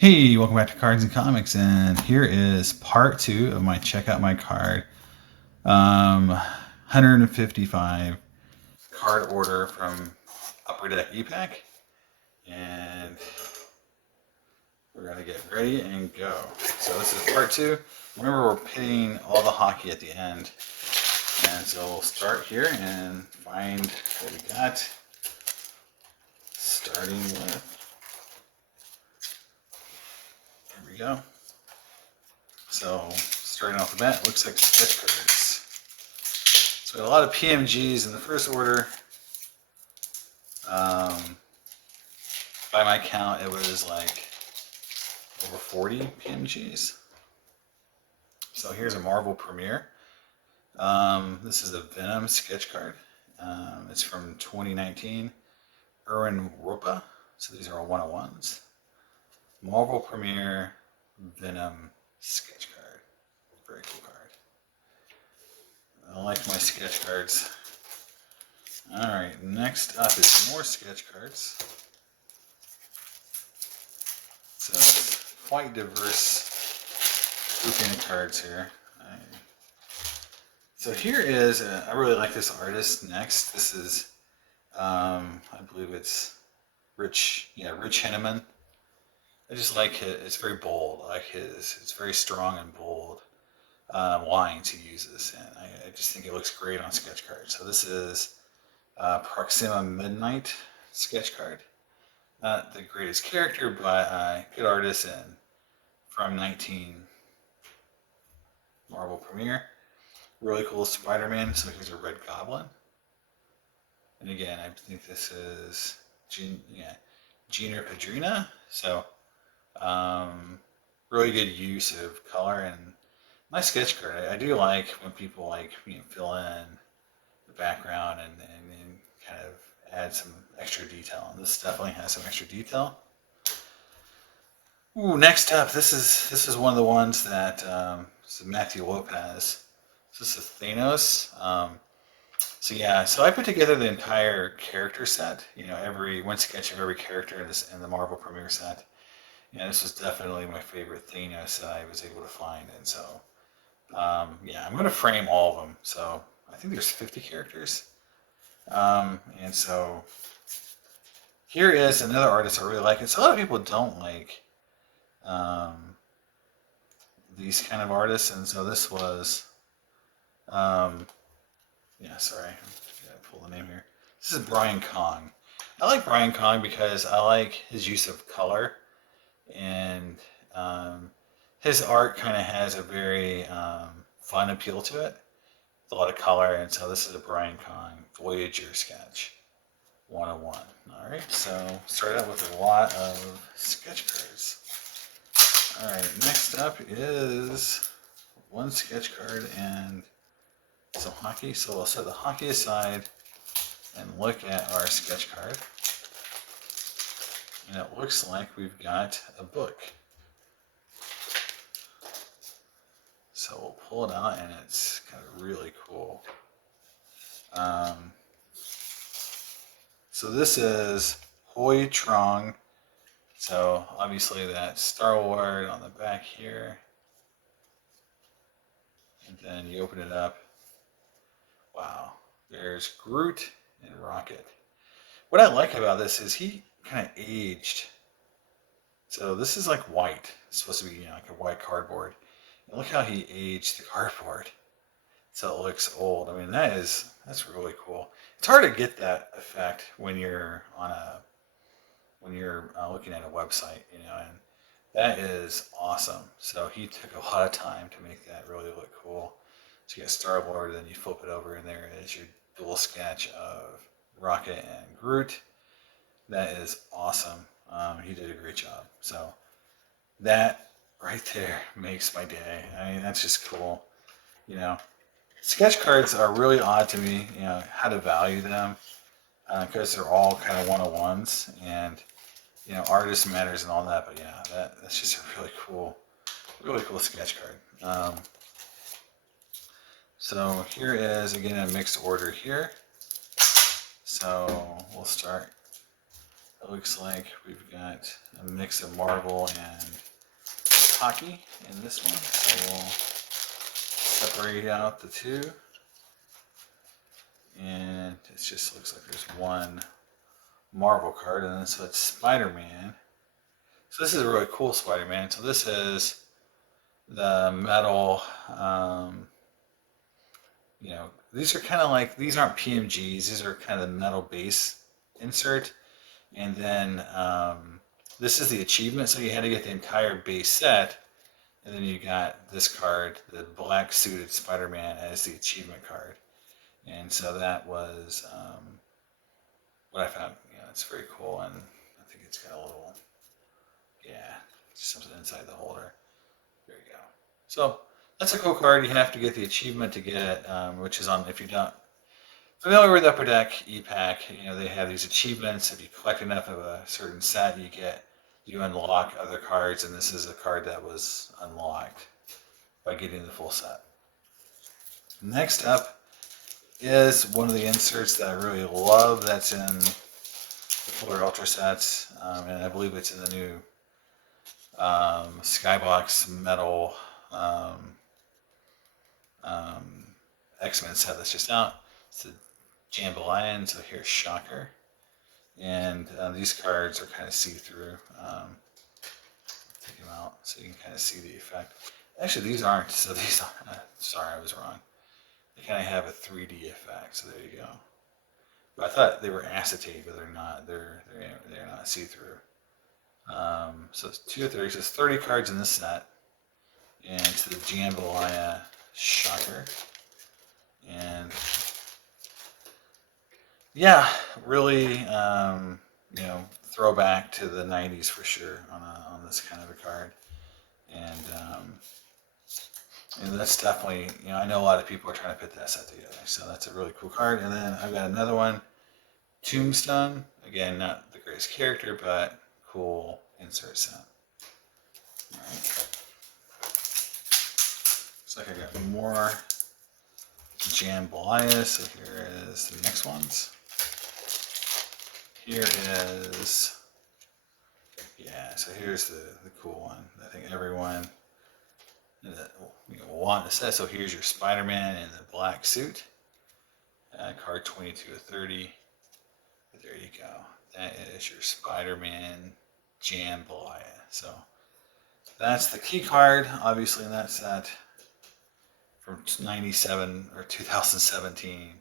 Hey, welcome back to Cards and Comics, and here is part 2 of my Check Out My Card 155 card order from Upper Deck E-Pack, and we're going to get ready and go. So this is part 2. Remember, we're pitting all the hockey at the end, and so we'll start here and find what we got, starting with, here we go. So, starting off the bat, looks like sketch cards. So, we got a lot of PMGs in the first order. By my count, it was like over 40 PMGs. So, here's a Marvel Premiere. This is a Venom sketch card. It's from 2019. Erwin Ropa. So, these are all 101s. Marvel Premiere Venom sketch card. Very cool card. I like my sketch cards. Alright, next up is more sketch cards. So it's quite diverse grouping of cards here. So here is, I really like this artist next. This is, I believe it's Rich Henneman. I just like it. It's very bold. I like it's very strong and bold lines he uses, and I just think it looks great on sketch cards. So this is Proxima Midnight sketch card. Not the greatest character, but good artist, and from 19 Marvel Premiere. Really cool Spider-Man. So here's a Red Goblin, and again, I think this is Gina Padrina. So really good use of color and nice sketch card. I do like when people like fill in the background and kind of add some extra detail. And this definitely has some extra detail. Ooh, next up, this is one of the ones that this is Matthew Lopez. This is Thanos. So I put together the entire character set. Every one sketch of every character in the Marvel Premiere set. This was definitely my favorite Thanos that I was able to find, and so I'm going to frame all of them. So I think there's 50 characters. And so here is another artist I really like. So a lot of people don't like these kind of artists, and so this was, sorry, I gotta pull the name here. This is Brian Kong. I like Brian Kong because I like his use of color, and his art kind of has a very fun appeal to it. A lot of color, and so this is a Brian Kong Voyager sketch 101. Alright, so start out with a lot of sketch cards. Alright, next up is one sketch card and some hockey. So we'll set the hockey aside and look at our sketch card. And it looks like we've got a book. So we'll pull it out, and it's kind of really cool. So this is Hoi Trong. So obviously that's Star Wars on the back here. And then you open it up. Wow, there's Groot and Rocket. What I like about this is he kind of aged. So this is like white. It's supposed to be like a white cardboard. And look how he aged the cardboard. So it looks old. I mean, that's really cool. It's hard to get that effect when you're looking at a website, and that is awesome. So he took a lot of time to make that really look cool. So you got Star Lord, then you flip it over, and there is your dual sketch of Rocket and Groot. That is awesome. He did a great job. So that right there makes my day. I mean, that's just cool. Sketch cards are really odd to me, how to value them, because they're all kind of 101s, and, artist matters and all that, but that's just a really cool sketch card. So here is, again, a mixed order here. So we'll start It looks like we've got a mix of Marvel and hockey in this one. So we'll separate out the two. And it just looks like there's one Marvel card, and then so it's Spider-Man. So this is a really cool Spider-Man. So this is the metal, you know, these are kind of like, these aren't PMGs, these are kind of the metal base insert. And then this is the achievement, so you had to get the entire base set. And then you got this card, the black suited Spider-Man, as the achievement card. And so that was what I found. You know, it's very cool, and I think it's got a little, yeah, something inside the holder. There you go. So that's a cool card. You have to get the achievement to get it, which is on, if you're not familiar with Upper Deck EPAC, you know, they have these achievements. If you collect enough of a certain set, you unlock other cards, and this is a card that was unlocked by getting the full set. Next up is one of the inserts that I really love that's in the Fuller Ultra sets, and I believe it's in the new Skybox Metal X-Men set that's just out. It's the Jambalaya, so here's Shocker. And these cards are kind of see-through. Take them out so you can kind of see the effect. Actually, these aren't. So these are. Sorry, I was wrong. They kind of have a 3D effect. So there you go. But I thought they were acetate, but they're not. They're not see-through. So it's 2 of 30. So it's 30 cards in this set, and it's the Jambalaya Shocker. And yeah, really, you know, throwback to the '90s for sure on this kind of a card. And that's definitely, you know, I know a lot of people are trying to put that set together, so that's a really cool card. And then I've got another one, Tombstone. Again, not the greatest character, but cool insert set. All right. Looks like I got more Jambalaya, so here is the next ones. Here is, yeah, so here's the cool one. I think everyone will want to set. So here's your Spider-Man in the black suit. Card 22 of 30. There you go. That is your Spider-Man Jambalaya. So that's the key card, obviously, in that set from 97 or 2017.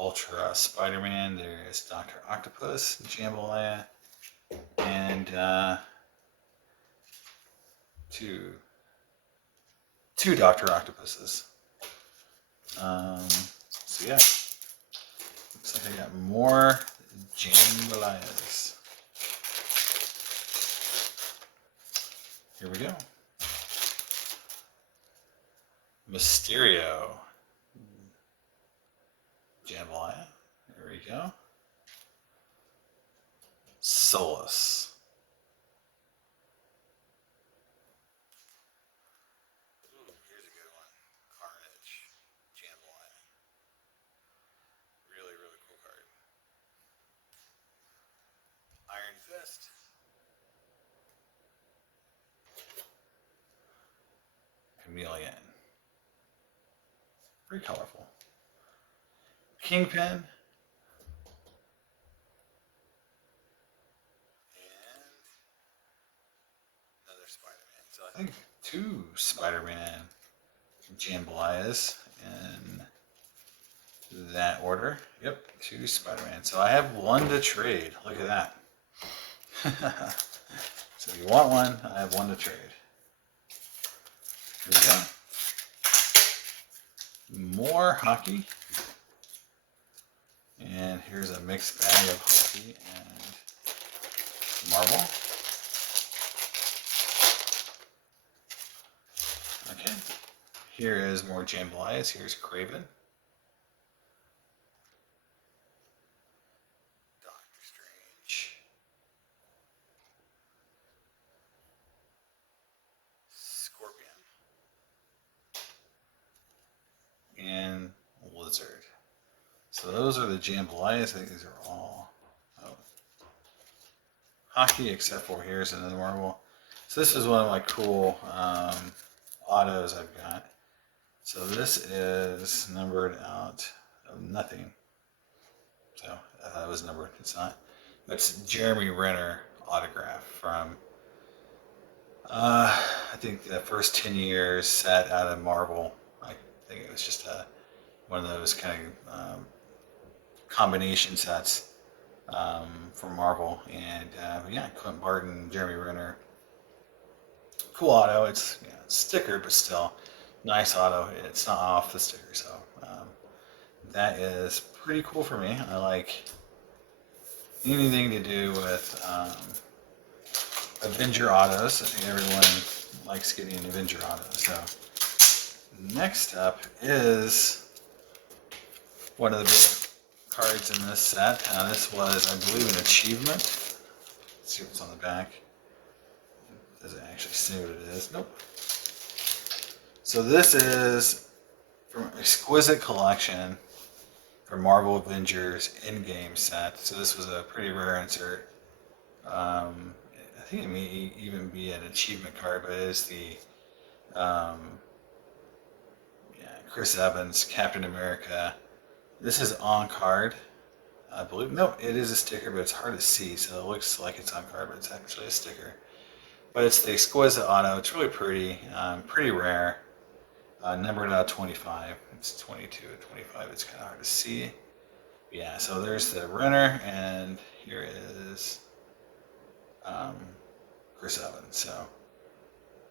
Ultra Spider-Man. There is Dr. Octopus, Jambalaya, and two Dr. Octopuses. So yeah, looks like I got more Jambalayas. Here we go. Mysterio. Jambalaya. There we go. Solus. Ooh, here's a good one. Carnage. Jambalaya. Really, really cool card. Iron Fist. Chameleon. Very colorful. Kingpin. And another Spider-Man. So I think 2 Spider-Man Jambalayas in that order. Yep, 2 Spider-Man. So I have 1 to trade. Look at that. So if you want one, I have 1 to trade. Here we go. More hockey. And here's a mixed bag of hockey and Marvel. Okay. Here is more Jambalayas. Here's Craven. Doctor Strange. Scorpion. And Lizard. So those are the Jambalayas. I think these are all. Oh. hockey, except for here's another Marvel. So this is one of my cool autos I've got. So this is numbered out of nothing. So I thought it was numbered. It's not. It's Jeremy Renner autograph from I think the first 10 years set out of Marvel. I think it was just one of those kind of combination sets from Marvel. And yeah, Clint Barton, Jeremy Renner. Cool auto. It's sticker, but still nice auto. It's not off the sticker, so that is pretty cool for me. I like anything to do with Avenger autos. I think everyone likes getting an Avenger auto. So next up is one of the big cards in this set. This was, I believe, an achievement. Let's see what's on the back. Does it actually say what it is? Nope. So this is from Exquisite Collection for Marvel Avengers in-game set. So this was a pretty rare insert. I think it may even be an achievement card, but it is the Chris Evans, Captain America. This is on card, I believe. No, it is a sticker, but it's hard to see, so it looks like it's on card, but it's actually a sticker. But it's the Exquisite Auto. It's really pretty, pretty rare. Numbered out 25. It's 22 to 25. It's kind of hard to see. Yeah, so there's the Renner, and here is Chris Evans. So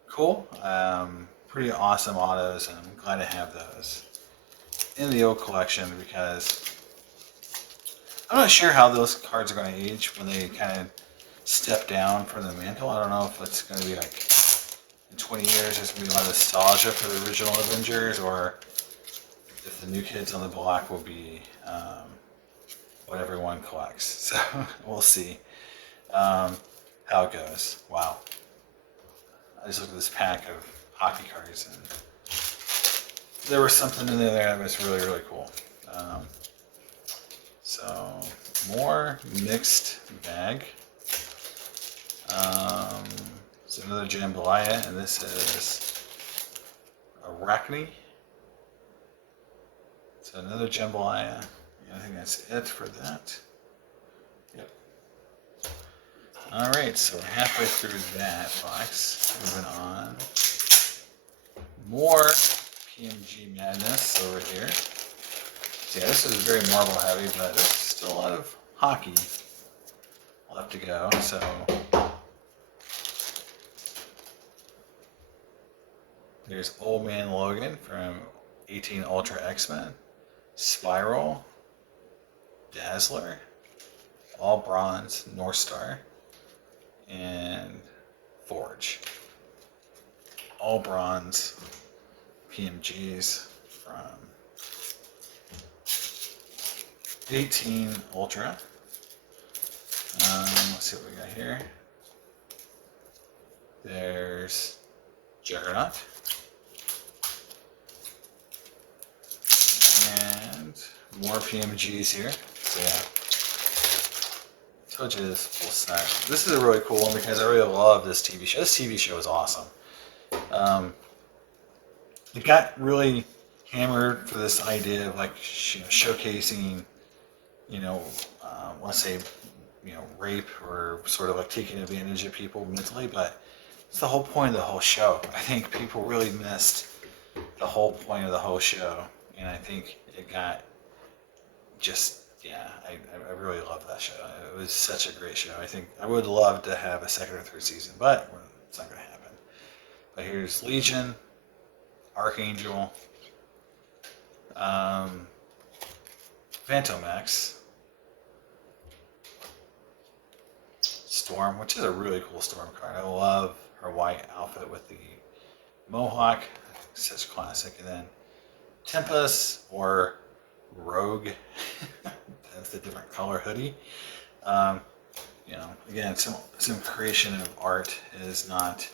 cool. Pretty awesome autos, and I'm glad to have those in the old collection because I'm not sure how those cards are going to age when they kind of step down from the mantle. I don't know if it's going to be like in 20 years there's going to be a lot of nostalgia for the original Avengers, or if the new kids on the block will be what everyone collects. So we'll see how it goes. Wow. I just looked at this pack of hockey cards and there was something in there that was really, really cool. So more mixed bag. So another Jambalaya, and this is Arachne. So another Jambalaya. I think that's it for that. Yep. All right, so we're halfway through that box. Moving on. More PMG madness over here. So yeah, this is very Marvel heavy, but there's still a lot of hockey left to go. So there's Old Man Logan from 18 Ultra X-Men, Spiral, Dazzler, All Bronze, North Star, and Forge. All Bronze PMGs from 18 Ultra. Let's see what we got here. There's Juggernaut. And more PMGs here. So yeah. Told you this full set. This is a really cool one because I really love this TV show. This TV show is awesome. It got really hammered for this idea of like showcasing, let's say, rape or sort of like taking advantage of people mentally, but it's the whole point of the whole show. I think people really missed the whole point of the whole show, and I think it got just, I really love that show. It was such a great show. I think I would love to have a second or third season, but it's not going to happen. But here's Legion, Archangel, Phantomax, Storm, which is a really cool Storm card. I love her white outfit with the mohawk. Such classic. And then Tempest or Rogue. That's the different color hoodie. Again, some creation of art is not.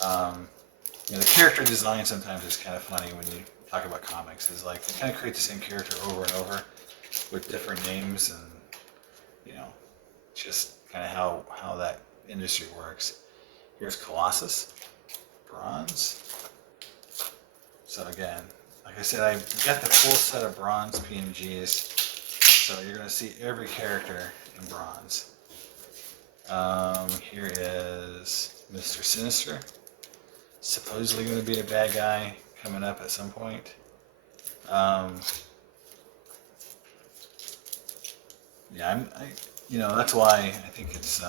The character design sometimes is kind of funny when you talk about comics. Is like they kind of create the same character over and over with different names, and just kind of how that industry works. Here's Colossus, bronze. So again, like I said, I got the full set of bronze PMGs. So you're going to see every character in bronze. Here is Mr. Sinister. Supposedly going to be a bad guy coming up at some point. Yeah, that's why I think it's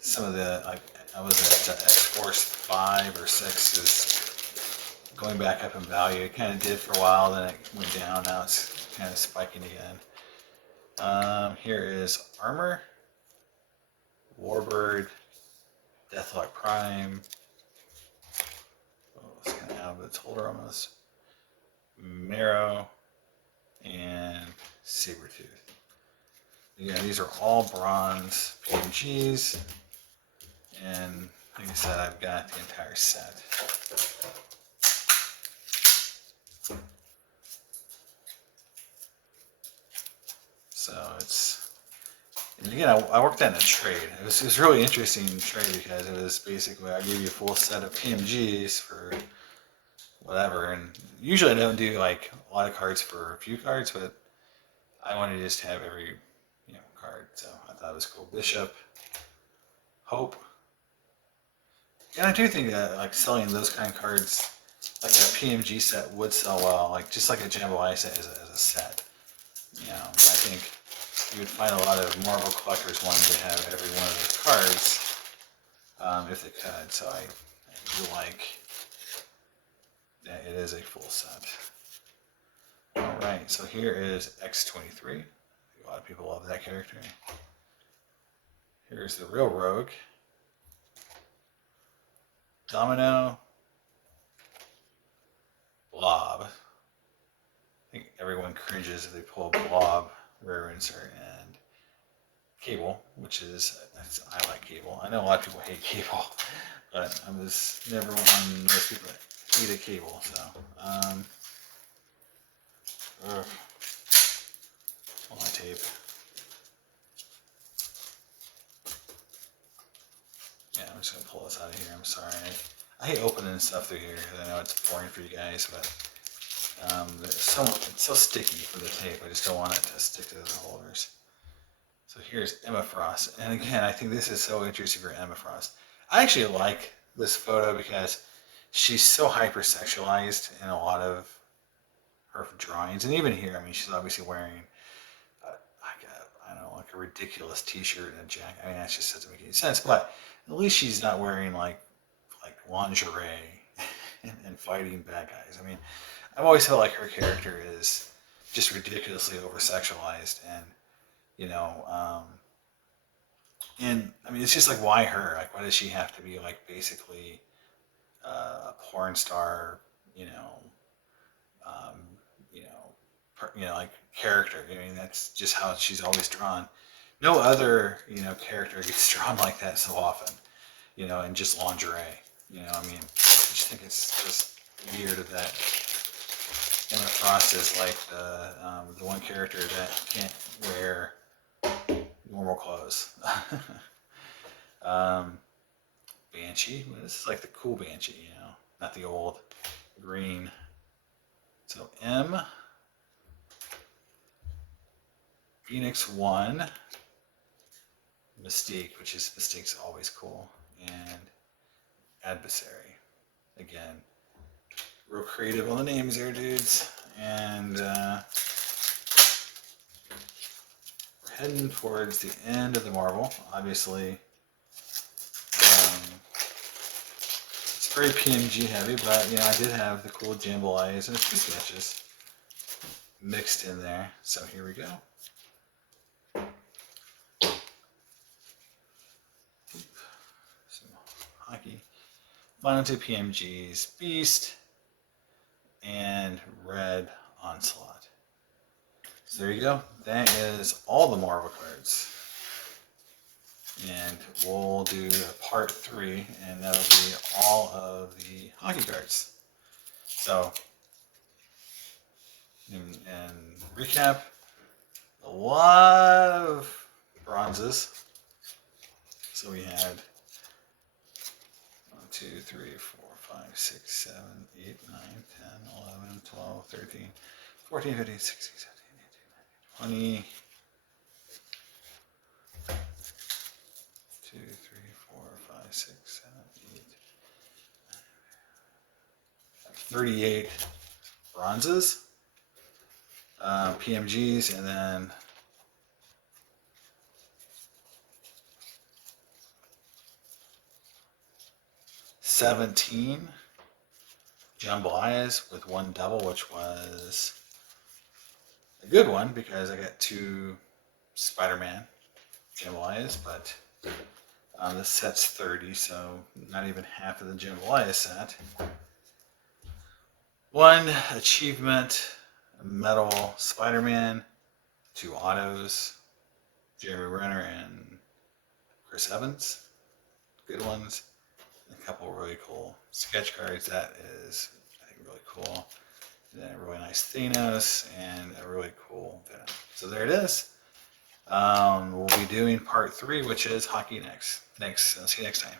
some of the, like, I was at X-Force 5 or 6 is going back up in value. It kind of did for a while, then it went down. Now it's kind of spiking again. Here is Armor, Warbird, Deathlock Prime. Oh, it's kind of out of its holder almost. Marrow and Sabretooth. Again, these are all bronze PMGs, and like I said, I've got the entire set. So it's, and again, I worked on a trade. It was really interesting trade because it was basically I gave you a full set of PMGs for whatever, and usually I don't do like a lot of cards for a few cards, but I wanted to just have every card, so I thought it was cool. Bishop, Hope, and I do think that like selling those kind of cards, like a PMG set, would sell well, like just like a Jambalaya set as a set. I think you would find a lot of Marvel collectors wanting to have every one of those cards if they could. So I do like that it is a full set. All right, so here is X-23. A lot of people love that character. Here's the real Rogue. Domino. Blob. I think everyone cringes if they pull Blob, rare insert, and Cable, which is, I like Cable. I know a lot of people hate Cable, but I was never one of those people that hated Cable, so. On my tape. Yeah, I'm just gonna pull this out of here. I'm sorry. I hate opening stuff through here because I know it's boring for you guys, but it's so sticky for the tape. I just don't want it to stick to the holders. So here's Emma Frost, and again, I think this is so interesting for Emma Frost. I actually like this photo because she's so hypersexualized in a lot of her drawings, and even here, I mean, she's obviously wearing I don't know, like a ridiculous T-shirt and a jacket. I mean, that just doesn't make any sense. But at least she's not wearing like lingerie and fighting bad guys. I mean, I've always felt like her character is just ridiculously over-sexualized, and and I mean, it's just like, why her? Like, why does she have to be like basically a porn star? Um, like character. I mean, that's just how she's always drawn. No other, character gets drawn like that so often, and just lingerie. I mean, I just think it's just weird that Emma Frost is like the one character that can't wear normal clothes. Banshee. This is like the cool Banshee, not the old green. So M. Phoenix 1, Mystique, which is Mystique's always cool, and Adversary. Again, real creative on the names there, dudes. And we're heading towards the end of the Marvel. Obviously, it's very PMG heavy, but I did have the cool Jambalayas and a few sketches mixed in there. So here we go. Hockey. Final two PMGs, Beast and Red Onslaught. So there you go. That is all the Marvel cards. And we'll do a part 3, and that'll be all of the hockey cards. So, and recap, a lot of bronzes. So we had 1, 2, 3, 4, 5, 6, 7, 8, 9, 10, 11, 12, 13, 14, 15, 16, 17, 18, 19, 20. 2, 3, 4, 5, 6, 7, 8, 38 bronzes, PMGs, and then 17 Jambalayas with one double, which was a good one because I got 2 Spider-Man Jambalayas, but this set's 30, so not even half of the Jambalaya set. 1 achievement, metal Spider-Man, 2 autos, Jeremy Renner and Chris Evans, good ones. A couple really cool sketch cards. That is, I think, really cool. And then a really nice Thanos and a really cool Venom. So there it is. We'll be doing part 3, which is hockey next. See you next time.